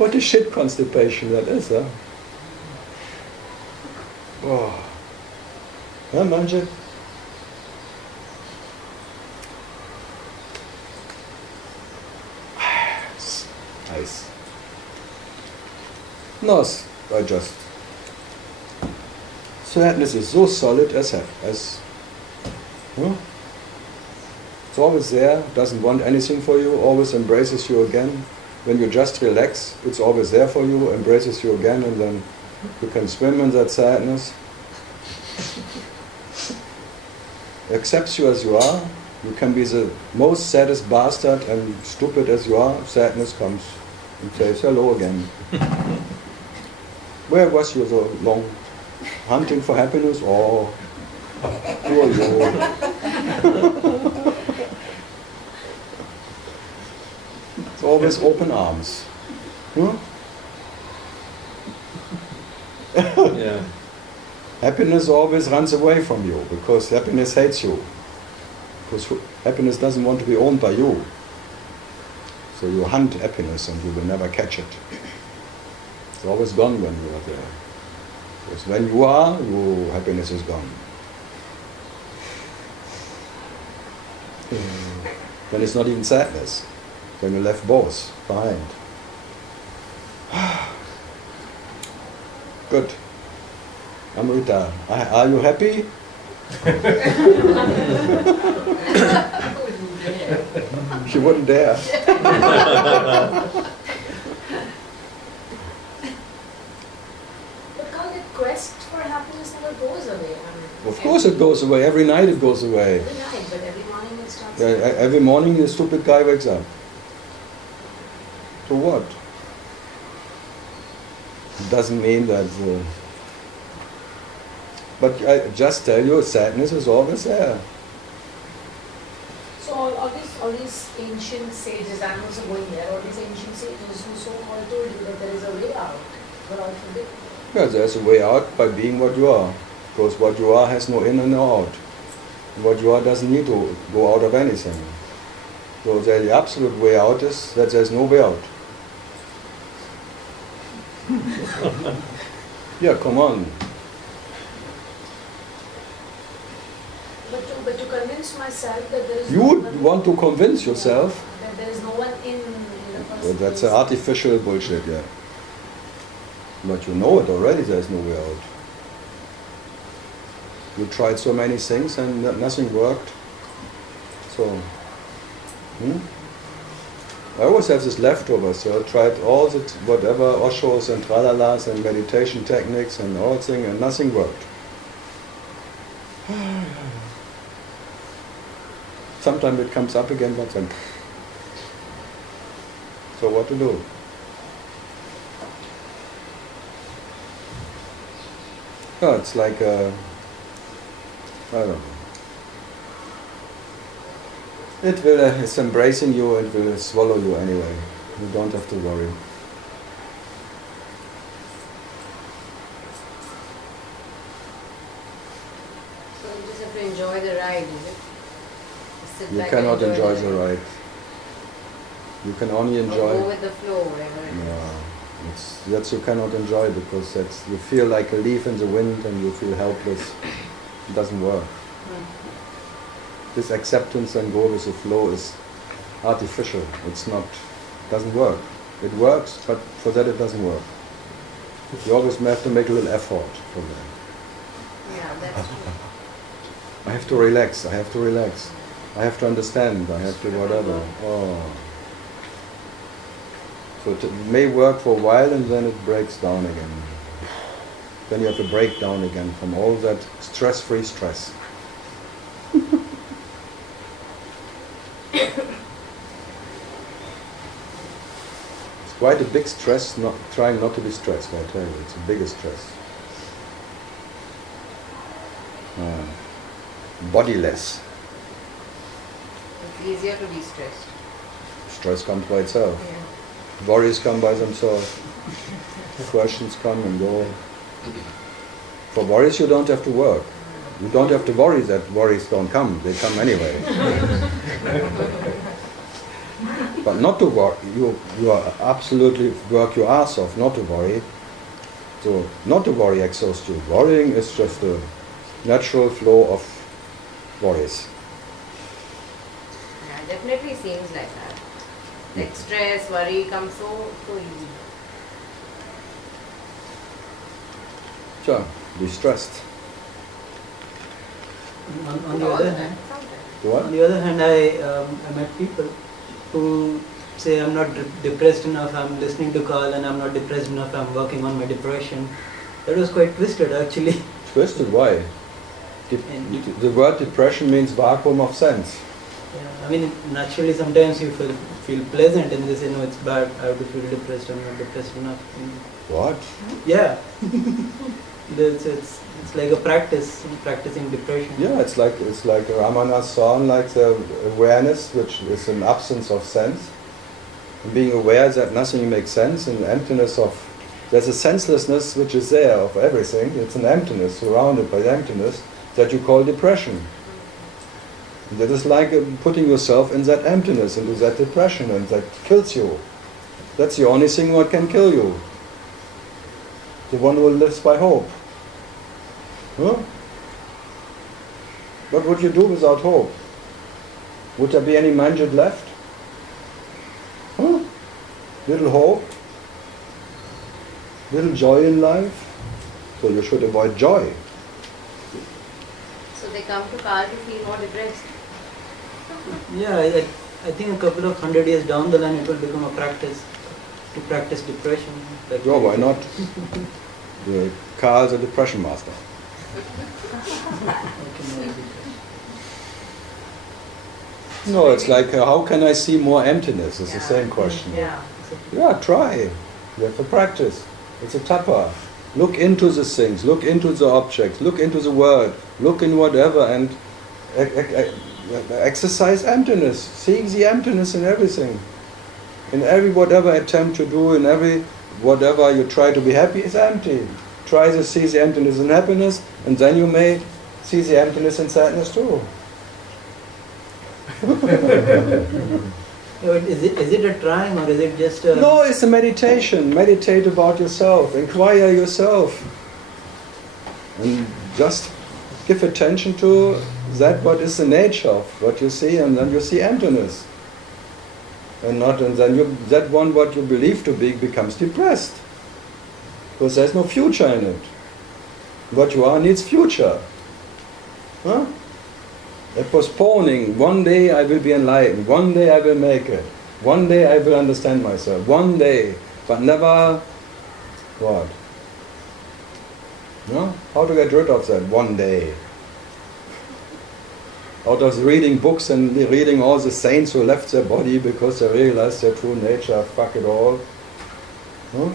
What a shit constipation that is, huh? Oh. Huh, manche? Nice. No, I just... Sadness is so solid as... Huh? It's always there, doesn't want anything for you, always embraces you again. When you just relax, it's always there for you, embraces you again, and then you can swim in that sadness. Accepts you as you are. You can be the most saddest bastard and stupid as you are. Sadness comes and says hello again. Where was you so long? Hunting for happiness? Oh, who are you? It's always open arms. Huh? Yeah. Happiness always runs away from you because happiness hates you. Because happiness doesn't want to be owned by you. So you hunt happiness and you will never catch it. It's always gone when you are there. Because when you are, happiness is gone. Then it's not even sadness. When you left both behind. Good. Amrita, are you happy? She wouldn't dare. But can't the quest for happiness never goes away? Of course it goes away. Every night it goes away. Every night, but every morning it starts. Every morning the stupid guy wakes up. So what? It doesn't mean that... but I just tell you, sadness is always there. So all these ancient sages, I'm also going there, all these ancient sages who so-called told you that there is a way out, but all forbidden. Yeah, there's a way out by being what you are. Because what you are has no in and no out. And what you are doesn't need to go out of anything. So the absolute way out is that there's no way out. Yeah, come on. But to convince myself that there is You no would one, want to convince yourself. that there is no one in the first Well, that's place. artificial bullshit, yeah. But you know it already, there's no way out. You tried so many things and nothing worked. So, I always have this leftover, so I tried all the whatever Oshos and tralalas and meditation techniques and all things, and nothing worked. Sometimes it comes up again, but then... So what to do? Oh, it's like I don't know. It's embracing you, it will swallow you anyway. You don't have to worry. So you just have to enjoy the ride, is it? Sit You back cannot and enjoy the ride. You can only Or enjoy... go with the flow, whatever it is. Yeah, that's you cannot enjoy because that's you feel like a leaf in the wind and you feel helpless. It doesn't work. This acceptance and go with the flow is artificial. It's not, doesn't work. It works, but for that it doesn't work. You always have to make a little effort for that. Yeah, that's true. I have to relax, I have to relax. I have to understand, I have to whatever. Oh. So it may work for a while and then it breaks down again. Then you have to break down again from all that stress-free stress. It's quite a big stress, trying not to be stressed, I tell you. It's the biggest stress. Bodiless. It's easier to be stressed. Stress comes by itself. Yeah. Worries come by themselves. Questions come and go. For worries you don't have to work. You don't have to worry that worries don't come. They come anyway. But not to worry, you are absolutely work your ass off not to worry. So not to worry exhausts you. Worrying is just a natural flow of worries. Yeah, definitely seems like that. Like stress, worry comes so easy. Sure, be stressed. On the other hand, What? on the other hand, I met people who say I'm not depressed enough, I'm listening to Carl, and I'm not depressed enough, I'm working on my depression. That was quite twisted actually. Twisted? Why? The word depression means vacuum of sense. Yeah, I mean, naturally sometimes you feel pleasant and they say, no, it's bad, I have to feel depressed, I'm not depressed enough. What? Yeah. It's like a practicing depression. Yeah, it's like Ramana's song, like the awareness, which is an absence of sense. And being aware that nothing makes sense, and emptiness of, there's a senselessness which is there of everything. It's an emptiness, surrounded by emptiness, that you call depression. And that is like putting yourself in that emptiness, into that depression, and that kills you. That's the only thing what can kill you. The one who lives by hope. Huh? What would you do without hope? Would there be any manjit left? Huh? Little hope? Little joy in life? So you should avoid joy. So they come to Carl to feel more depressed. Yeah, I think a couple of 100 years down the line it will become a practice to practice depression. Like Yeah, why not? Carl's a depression master. No, it's like, how can I see more emptiness? It's the same question. Yeah. Yeah, try. You have to practice. It's a tapa. Look into the things, look into the objects, look into the word, look in whatever, and exercise emptiness. Seeing the emptiness in everything. In every whatever attempt you do, in every whatever you try to be happy, is empty. Try to see the emptiness in happiness, and then you may see the emptiness in sadness too. Is it a trying or is it just a... No, it's a meditation. Meditate about yourself. Inquire yourself. And just give attention to that what is the nature of what you see, and then you see emptiness. And then that one what you believe to be becomes depressed. Because there's no future in it. What you are needs future. Huh? Postponing, one day I will be enlightened, one day I will make it, one day I will understand myself, one day, but never, what? No? How to get rid of that one day? Out of reading books and reading all the saints who left their body because they realized their true nature, fuck it all. Huh?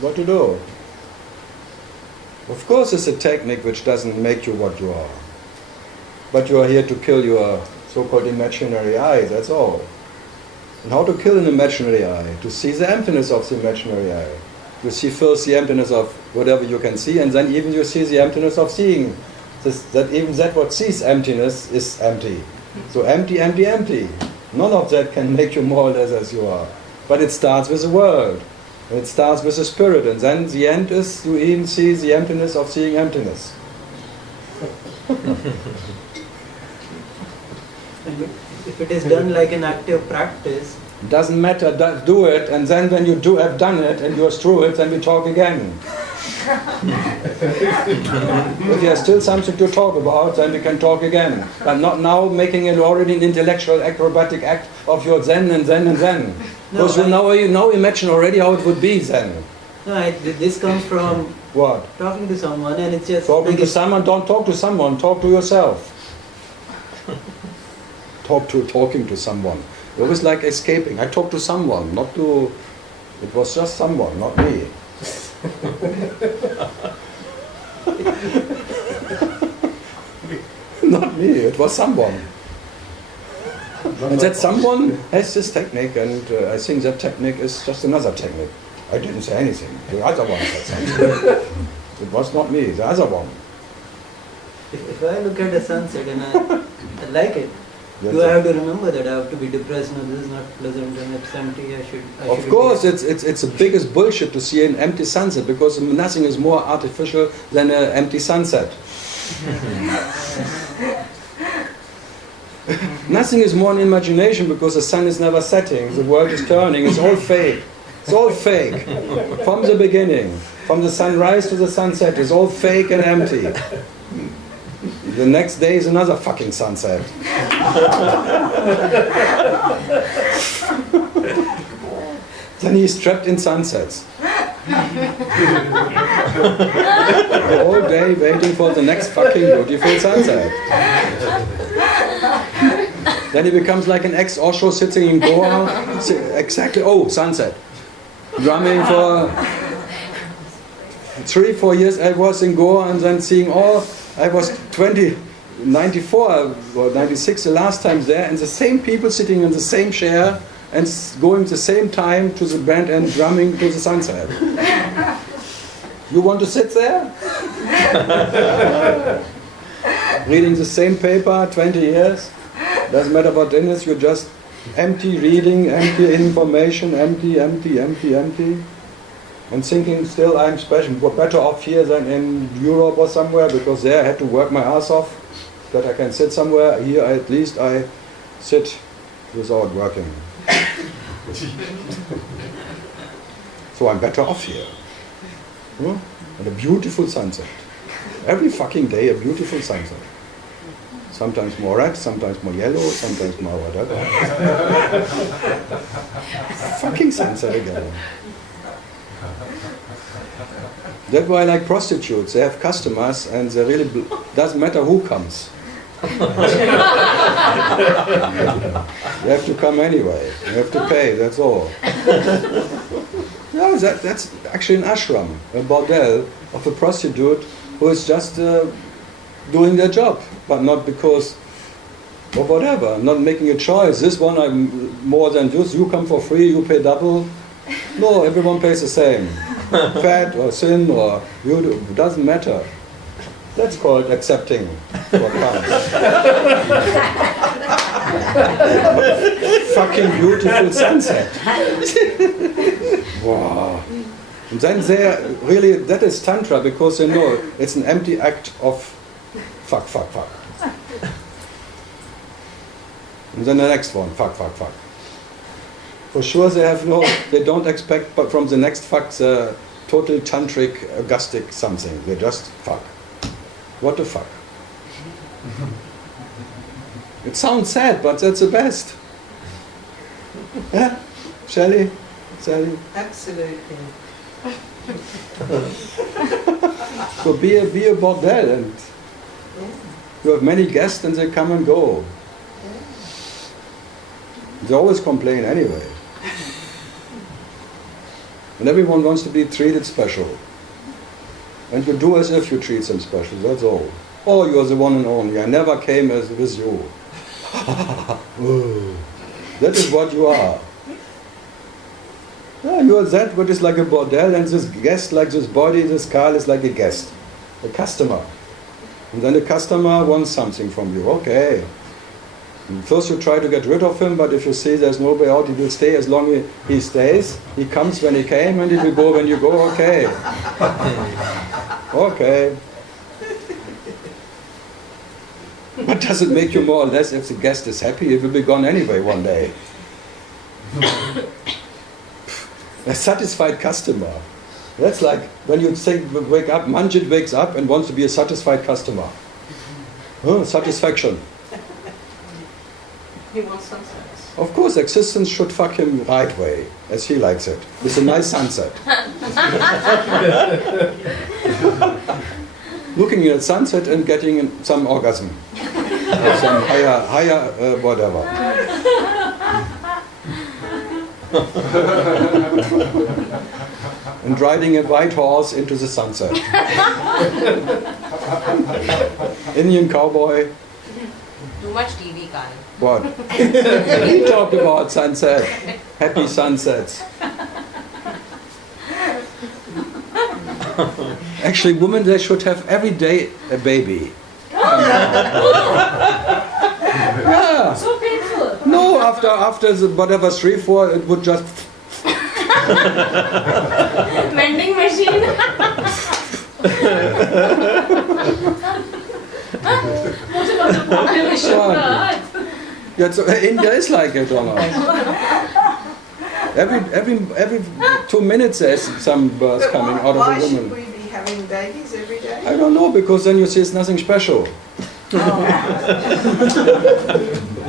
What to do? Of course it's a technique which doesn't make you what you are. But you are here to kill your so-called imaginary eye, that's all. And how to kill an imaginary eye? To see the emptiness of the imaginary eye. You see first the emptiness of whatever you can see, and then even you see the emptiness of seeing. That even that what sees emptiness is empty. So empty, empty, empty. None of that can make you more or less as you are. But it starts with the world. It starts with the spirit, and then the end is you even see the emptiness of seeing emptiness. If it is done like an active practice, Doesn't matter, do it, and then when you have done it and you're through it, then we talk again. If there's still something to talk about, then we can talk again. But not now making it already an intellectual acrobatic act of your zen and zen and zen. Because you now imagine already how it would be then. no, this comes from What? talking to someone, and it's just Talking like to someone, don't talk to someone, talk to yourself. Talking to someone. It was like escaping. I talked to someone, not to... It was just someone, not me. Not me, it was someone. And that someone has this technique, and I think that technique is just another technique. I didn't say anything. The other one said something. It was not me, the other one. if I look at a sunset and I like it. That's Do I it. have to remember that I have to be depressed? No, this is not pleasant and it's empty. I should Of course, it's the biggest bullshit to see an empty sunset, because nothing is more artificial than an empty sunset. Nothing is more an imagination, because the sun is never setting, the world is turning, it's all fake. It's all fake. From the beginning, from the sunrise to the sunset, it's all fake and empty. The next day is another fucking sunset. Then he's trapped in sunsets. The whole day waiting for the next fucking beautiful sunset. Then he becomes like an ex-Osho sitting in Goa. Exactly, oh, sunset. Drumming for 3-4 years I was in Goa, and then seeing I was 94 or 96 the last time there, and the same people sitting in the same chair and going the same time to the band and drumming to the sunset. You want to sit there? Reading the same paper 20 years? Doesn't matter what it is, you're just empty reading, empty information, empty. And thinking still I'm special, we're better off here than in Europe or somewhere, because there I had to work my ass off, that I can sit somewhere. Here at least I sit without working. So I'm better off here. And a beautiful sunset. Every fucking day a beautiful sunset. Sometimes more red, sometimes more yellow, sometimes more whatever. Fucking sunset again. That's why I like prostitutes. They have customers, and they really doesn't matter who comes. You have to come anyway. You have to pay. That's all. No, that's actually an ashram, a bordel of a prostitute who is just doing their job, but not because or whatever. Not making a choice. This one I'm more than this. You come for free. You pay double. No, everyone pays the same. Fat or thin or you do, it doesn't matter. That's called accepting what comes. Fucking beautiful sunset. Wow. And then they really, that is Tantra, because they know it's an empty act of fuck. And then the next one, fuck. For sure they don't expect, but from the next fuck, the total tantric, augustic something. They just fuck. What the fuck? It sounds sad, but that's the best. Yeah? Sally? Absolutely. So be a bordel, and you have many guests and they come and go. They always complain anyway. And everyone wants to be treated special. And you do as if you treat them special, that's all. Oh, you're the one and only. I never came as with you. That is what you are. Yeah, you are that what is like a bordel, and this guest, like this body, this car is like a guest, a customer. And then the customer wants something from you. Okay. And first you try to get rid of him, but if you see there's nobody out, he will stay as long as he stays. He comes when he came, and he will go when you go. Okay. Okay. But does it make you more or less if the guest is happy? It will be gone anyway one day. A satisfied customer. That's like when you wake up, Manjit wakes up and wants to be a satisfied customer. Satisfaction. He wants some sense. Of course, existence should fuck him right way, as he likes it. With a nice sunset. Looking at sunset and getting some orgasm. Or some higher whatever. And riding a white horse into the sunset. Indian cowboy. Too much TV, Karl. What? He talked about sunset. Happy sunsets. Actually, women, they should have every day a baby. Yeah. So painful. No, after the, whatever 3, 4, it would just. Vending machine. What about the population of the earth? Yeah, so India is like it or not? Every 2 minutes there's some birth But coming out of why a should woman. we be having babies every day? I don't know, because then you see it's nothing special.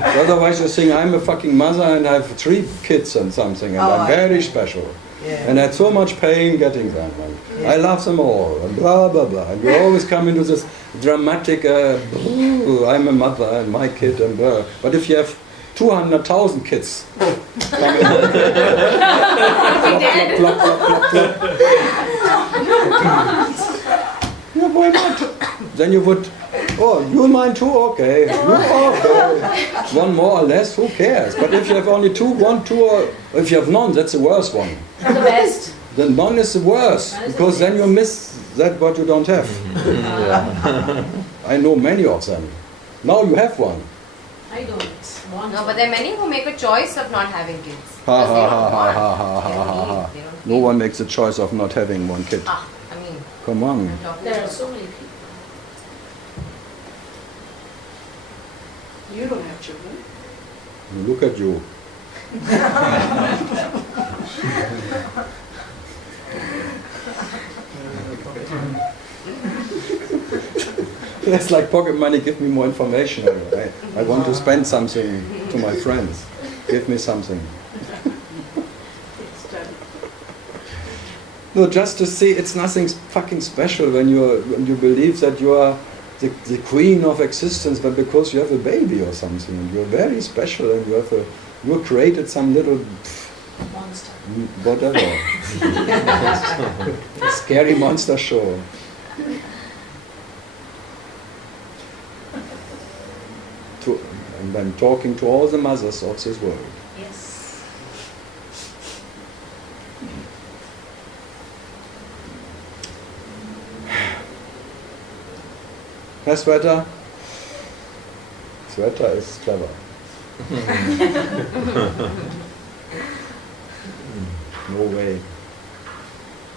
Otherwise you think I'm a fucking mother and I have 3 kids and something, and I'm very special. Yeah. And I had so much pain getting them, and I love them all, and blah blah blah. And you always come into this dramatic, I'm a mother and my kid and blah. But if you have 200,000 kids coming out, plop, plop, plop, plop, plop. Yeah, why not? Then you would, oh, you mine too? Okay. You okay. One more or less, who cares? But if you have only 2, 1, 2, or if you have none, that's the worst one. The best. Then none is the worst, because then you miss that what you don't have. I know many of them. Now you have one. I don't want No, but there are many who make a choice of not having kids. Ha Because ha they ha don't ha want. ha ha They ha don't ha. need, they don't No need. one makes a choice of not having one kid. I mean, Come on. I'm talking There are about- so many people. You don't have children. Look at you. It's like pocket money, give me more information. I want to spend something to my friends. Give me something. No, just to see it's nothing fucking special when you believe that you are the queen of existence, but because you have a baby or something, and you're very special, and you created some little Monster. whatever scary monster show. And I'm talking to all the mothers of this world. Yes. Herr Sweater? Sweater is clever. No way.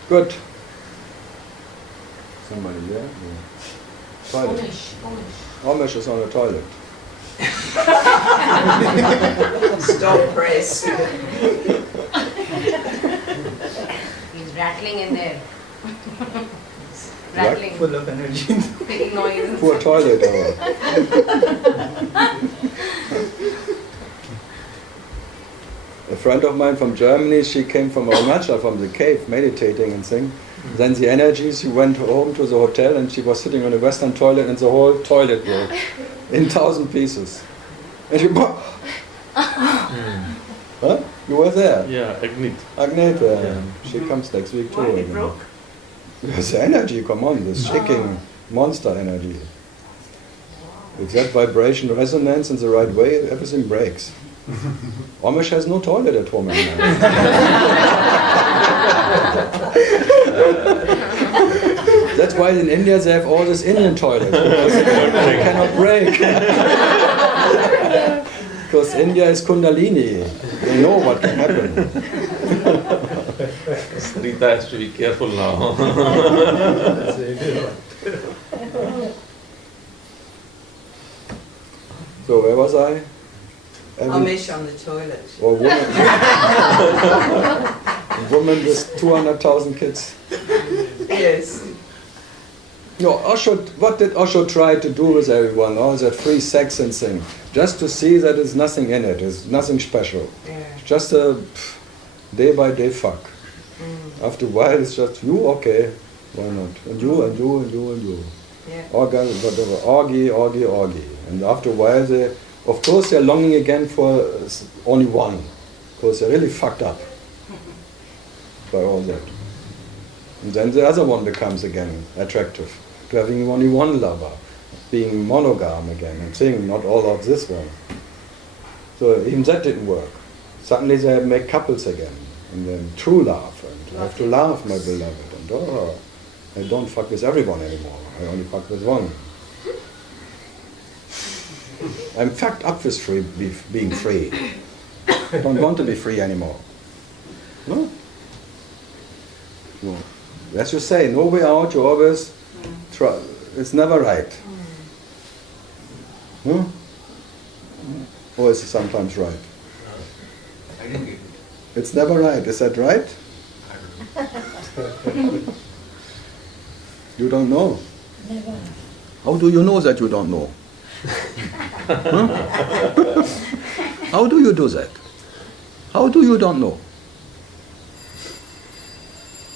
Good. Somebody there? No. Toilet. Amish is on the toilet. Stop press. He's rattling in there. Right. Rattling. Full of energy. Making noise. Poor toilet hour. A friend of mine from Germany, she came from Arunachal, from the cave, meditating and thing. Then the energies, she went home to the hotel and she was sitting on the western toilet and the whole toilet broke in 1,000 pieces. And she, huh? You were there? Yeah, Agnit. Agneta, Yeah. she comes next week too. Why it again. broke? Because the energy, come on, this shaking monster energy. If that vibration resonance in the right way, everything breaks. Amish has no toilet at home anymore. That's why in India they have all these Indian toilets, because they cannot break. Because India is Kundalini. They know what can happen. Rita has to be careful now. So where was I? Amish on the toilet. Or woman with 200,000 kids. Yes. No, what did Osho try to do with everyone? All that free sex and thing. Just to see that there's nothing in it, there's nothing special. Yeah. Just a day by day fuck. After a while it's just you, okay, why not? And you, and you, and you, and you. Yeah. Orgy. And after a while of course they're longing again for only one. Because they're really fucked up by all that. And then the other one becomes again attractive. To having only one lover. Being monogam again and thing, not all of this one. So even that didn't work. Suddenly they make couples again. And then true love. And you have to laugh, my beloved. And I don't fuck with everyone anymore. I only fuck with one. I'm fucked up with being free. I don't want to be free anymore. No? No. As you say, no way out, you always try. It's never right. Hmm? Or is it sometimes right? I didn't get it. It's never right. Is that right? I don't know. You don't know. Never. How do you know that you don't know? Huh? How do you do that? How do you don't know?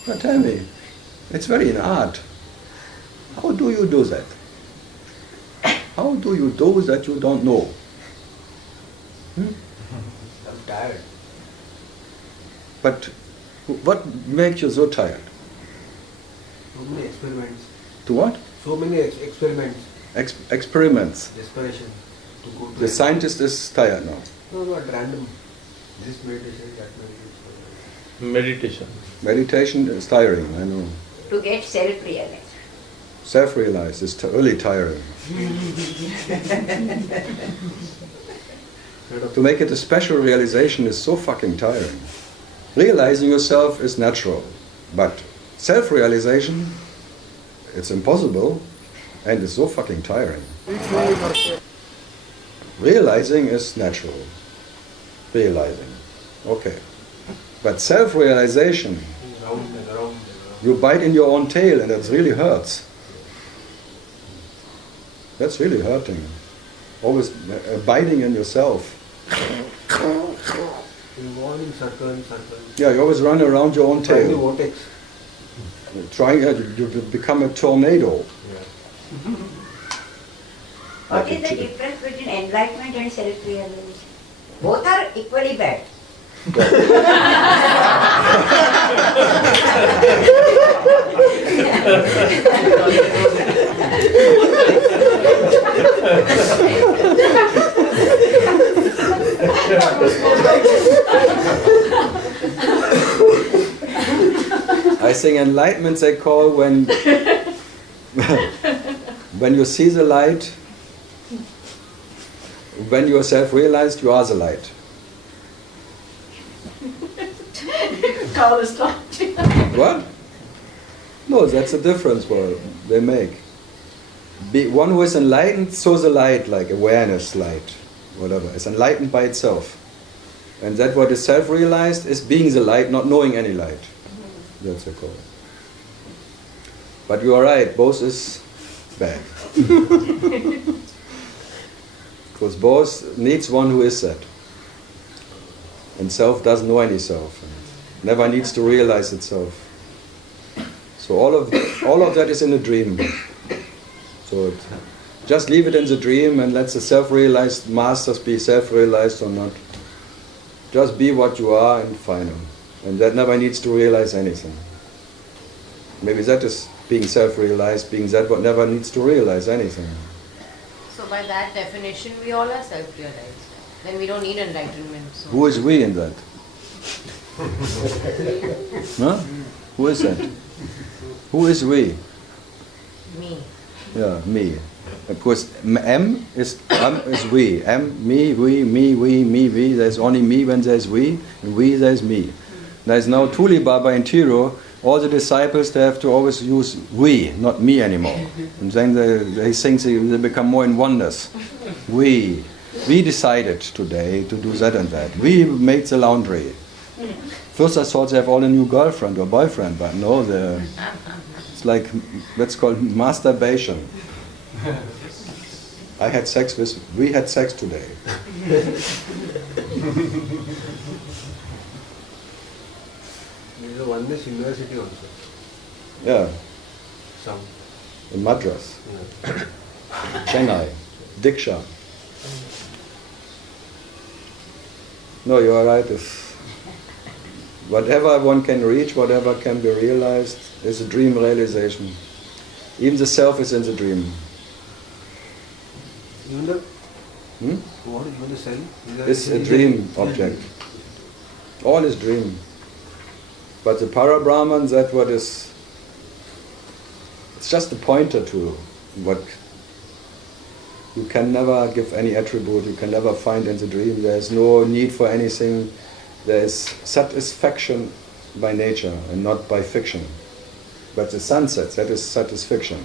Now tell me. It's very in art. How do you do that? How do you do that you don't know? Hmm? I'm tired. But what makes you so tired? So many experiments. To what? So many experiments. Experiments. Desperation to go to The scientist is tired now. No, not random. This meditation, that meditation. Meditation. Meditation is tiring, I know. To get self-realized. Self-realized is really tiring. To make it a special realization is so fucking tiring. Realizing yourself is natural, but self-realization, it's impossible and it's so fucking tiring. Realizing is natural. Realizing. Okay. But self-realization, Round and around. you bite in your own tail and it really hurts. That's really hurting. Always biting in yourself. Involved in circles. Yeah, you always run around your own Tiny tail. vortex. Trying, you become a tornado. Yeah. What is the difference between enlightenment and self-realization? Both are equally bad. I think enlightenment they call when when you see the light, when you are self-realized, you are the light. Carl is talking. What? No, that's the difference what they make. One who is enlightened shows the light, like awareness light, whatever. It's enlightened by itself. And that what is self-realized is being the light, not knowing any light. That's the call. But you are right, both is bad. Because both needs one who is that. And self doesn't know any self. And never needs to realize itself. So all of that is in a dream. So just leave it in the dream and let the self-realized masters be self-realized or not. Just be what you are and final. And that never needs to realize anything. Maybe that is being self-realized, being that what never needs to realize anything. So by that definition, we all are self-realized. Then we don't need enlightenment. So. Who is we in that? Huh? Who is that? Who is we? Me. Yeah, me. Because M is we. M, me, we, me, we. There's only me when there's we, and we there's me. There's now Tuli Baba in Tiro. All the disciples, they have to always use we, not me anymore. And then they think they become more in oneness. We decided today to do that and that. We made the laundry. First I thought they have all a new girlfriend or boyfriend, but no, it's like, that's called masturbation. We had sex today. There is a oneness university also. Yeah, Some. in Madras, Yeah. Chennai, Diksha. No, you are right. If whatever one can reach, whatever can be realized, is a dream realization. Even the self is in the dream. Even the, Hmm? what is even the cell? It's a dream object. All is dream. But the Parabrahman, that what is, it's just a pointer to what You can never give any attribute, you can never find in the dream. There is no need for anything. There is satisfaction by nature and not by fiction. But the sunset, that is satisfaction.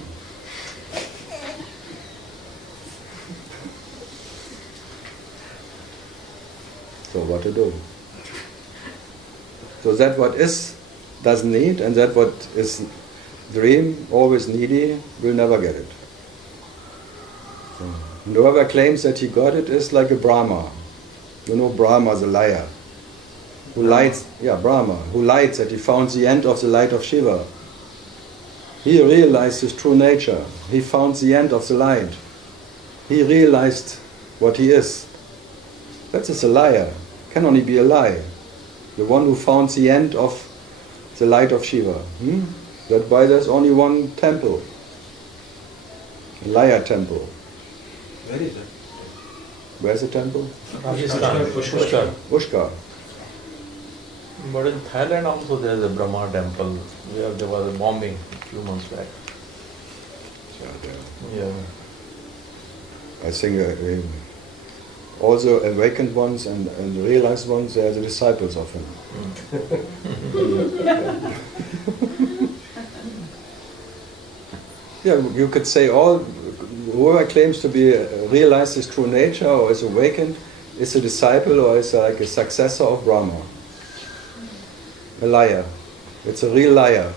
So what to do? So that what is doesn't need, and that what is dream, always needy, will never get it. So, and whoever claims that he got it is like a Brahma. You know Brahma, the liar. Who lies, Brahma, who lies that he found the end of the light of Shiva. He realized his true nature. He found the end of the light. He realized what he is. That is a liar. Can only be a lie. The one who found the end of the light of Shiva. That's why there's only one temple. A liar temple. Where is it? Where's the temple? Pushkar. Pushkar. But in Thailand also there is a Brahma temple. There was a bombing a few months back. Yeah. I think also awakened ones and realized ones, they are the disciples of him. Yeah, you could say whoever claims to be realized his true nature or is awakened is a disciple or is like a successor of Brahma. A liar. It's a real liar.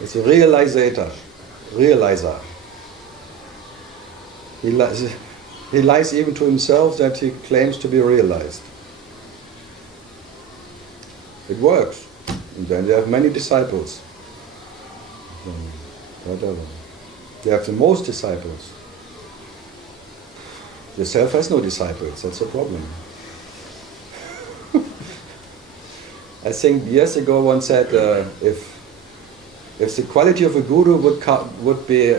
It's a realizer. He lies even to himself that he claims to be realized. It works. And then they have many disciples. Whatever. They have the most disciples. The self has no disciples, that's a problem. I think years ago one said if the quality of a guru would be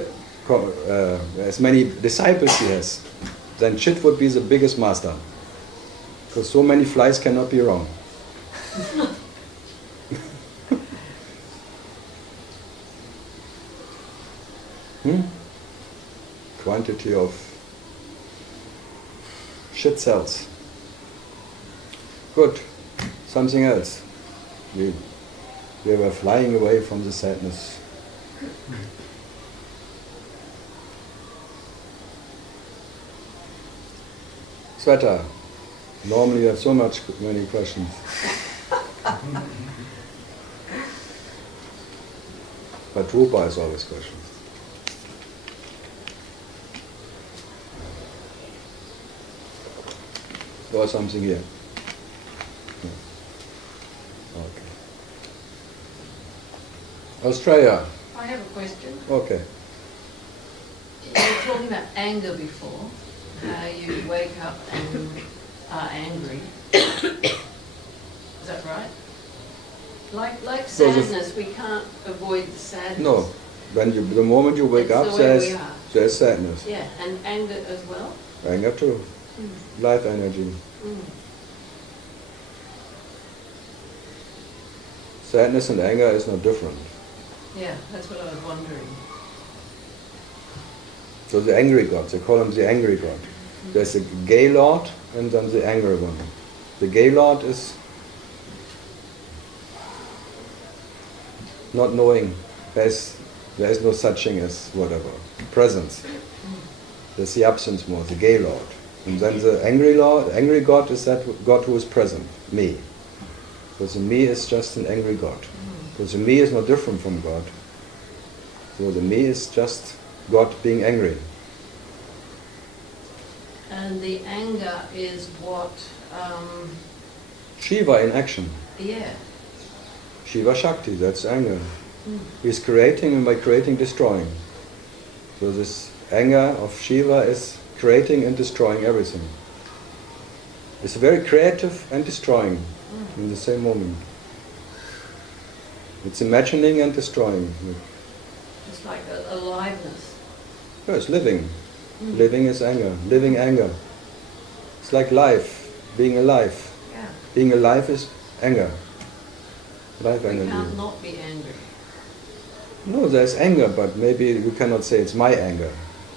as many disciples he has, then Chit would be the biggest master. Because so many flies cannot be wrong. Quantity of shit cells. Good. Something else. We were flying away from the sadness. Sweta, normally you have many questions. But Rupa has always questions. Or something here. Okay. Australia. I have a question. Okay. You were talking about anger before, how you wake up and are angry. Is that right? Like sadness, we can't avoid the sadness. No. The moment you wake up, there's sadness. Yeah, and anger as well? Anger too. Life energy. Sadness and anger is not different. Yeah, that's what I was wondering. So the angry god, they call him the angry god. There's a gay lord and then the angry one. The gay lord is not knowing. There is no such thing as whatever. Presence. There's the absence more, the gay lord. And then the angry god is that God who is present, me. Because the me is just an angry god. Because the me is not different from God. So the me is just God being angry. And the anger is what? Shiva in action. Yeah. Shiva Shakti, that's anger. He's creating, and by creating, destroying. So this anger of Shiva is creating and destroying everything. It's very creative and destroying in the same moment. It's imagining and destroying. It's like aliveness. No, it's living. Living is anger. Living anger. It's like life, being alive. Yeah. Being alive is anger. Life We energy. can't not be angry. No, there's anger, but maybe we cannot say it's my anger.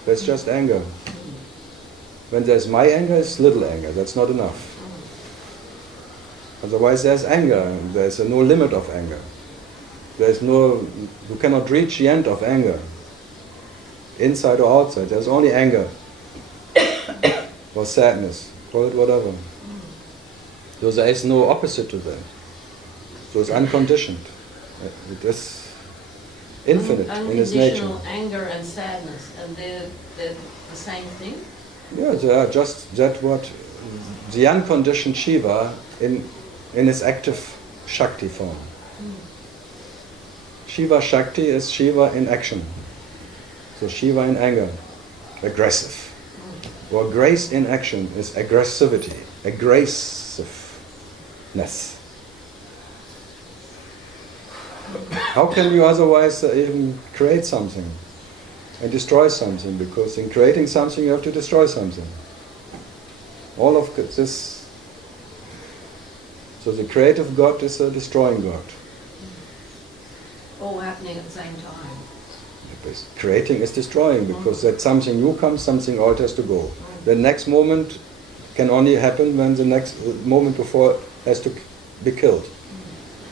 There's just anger. When there's my anger, it's little anger. That's not enough. Otherwise there's anger. There's no limit of anger. You cannot reach the end of anger. Inside or outside. There's only anger. Or sadness. Call it whatever. So there is no opposite to that. So it's unconditioned. It is infinite in its nature. Unconditional anger and sadness, and they're the same thing? Yeah, they are just that what the unconditioned Shiva in its active Shakti form. Shiva Shakti is Shiva in action. So Shiva in anger, aggressive. Or grace in action is aggressivity, aggressiveness. How can you otherwise even create something and destroy something? Because in creating something you have to destroy something. All of this. So the creative God is a destroying God. All happening at the same time. Because creating is destroying, because that something new comes, something old has to go. The next moment can only happen when the next moment before has to be killed.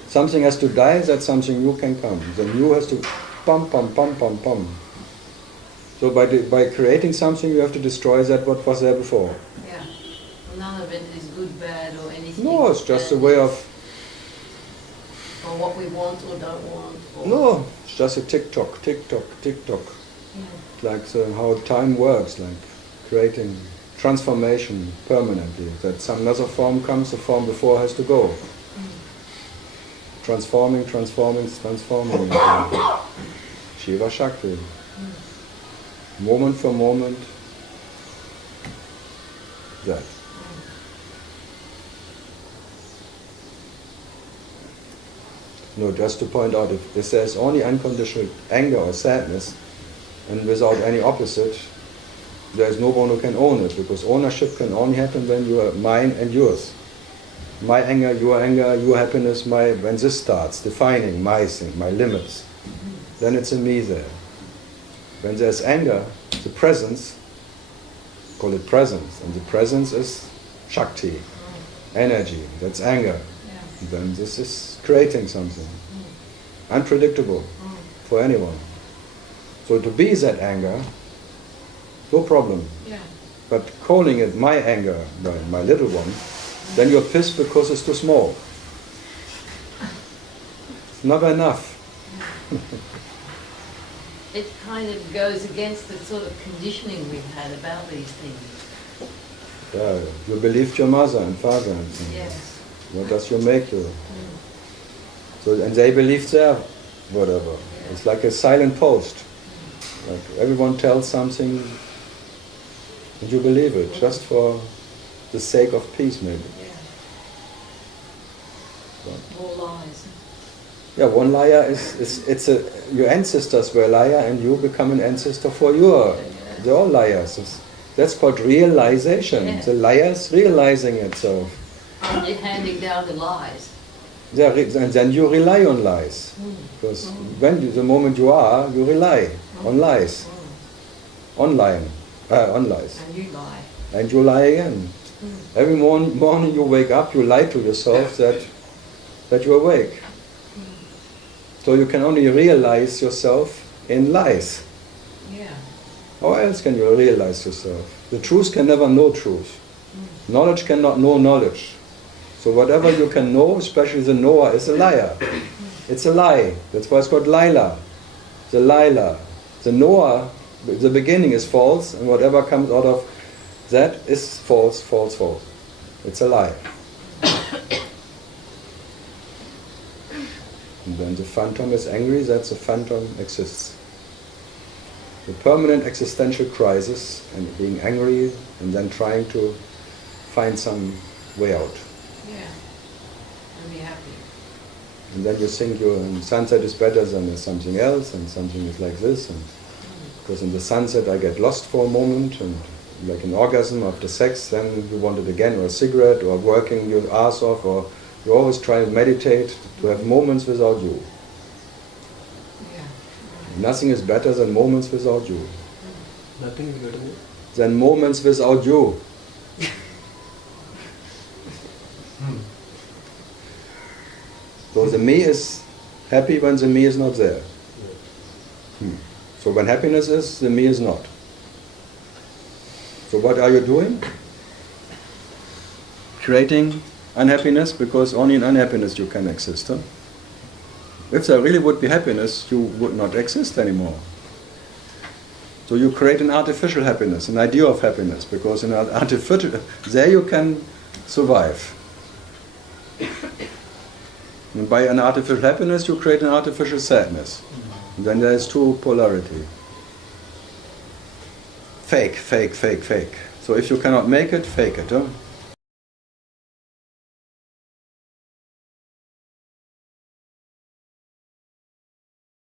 Something has to die, that something new can come. The new has to pum, pum, pum, pum, pum. So by creating something, you have to destroy that what was there before. Yeah. None of it is good, bad, or anything. No, it's just a way of... Or what we want or don't want. Or No, it's just a tick-tock, tick-tock, tick-tock. Yeah. Like how time works, like creating transformation permanently. That some another form comes, the form before has to go. Transforming, transforming, transforming. Shiva Shakti. Moment for moment. That. No, just to point out, if there's only unconditional anger or sadness, and without any opposite, there is no one who can own it, because ownership can only happen when you are mine and yours. My anger, your happiness, when this starts defining my thing, my limits, then it's in me there. When there's anger, the presence, call it presence, and the presence is Shakti, energy, that's anger. Then this is creating something unpredictable for anyone. So to be that anger, no problem. Yeah. But calling it my anger, my little one, then you're pissed because it's too small. It's never enough. It kind of goes against the sort of conditioning we've had about these things. Yeah, you believed your mother and father and things. Yes. What does you make you? So, and they believe their whatever. It's like a silent post. Like everyone tells something and you believe it, just for the sake of peace maybe. More lies. Yeah, one liar your ancestors were a liar and you become an ancestor for they're all liars. That's called realization. Yeah. The liar's realizing itself. And you're handing down the lies. Yeah, and then you rely on lies. Because the moment you are, you rely on lies. On lies. And you lie. And you lie again. Every morning you wake up, you lie to yourself that you're awake. So you can only realize yourself in lies. Yeah. How else can you realize yourself? The truth can never know truth. Knowledge cannot know knowledge. So whatever you can know, especially the knower, is a liar. It's a lie. That's why it's called Lila. The Lila. The knower, the beginning is false, and whatever comes out of that is false, false, false. It's a lie. And when the phantom is angry, that's the phantom exists. The permanent existential crisis and being angry and then trying to find some way out. Yeah. And be happy. And then you think your sunset is better than something else, and something is like this. And because in the sunset I get lost for a moment, and like an orgasm after sex, then you want it again, or a cigarette, or working your ass off, or you always try to meditate to have moments without you. Yeah. Nothing is better than moments without you. Nothing is better than then moments without you. So the me is happy when the me is not there. So when happiness is, the me is not. So what are you doing? Creating unhappiness, because only in unhappiness you can exist. Huh? If there really would be happiness, you would not exist anymore. So you create an artificial happiness, an idea of happiness, because in an artificial, there you can survive. And by an artificial happiness, you create an artificial sadness. And then there is two polarity. Fake, fake, fake, fake. So if you cannot make it, fake it. Huh?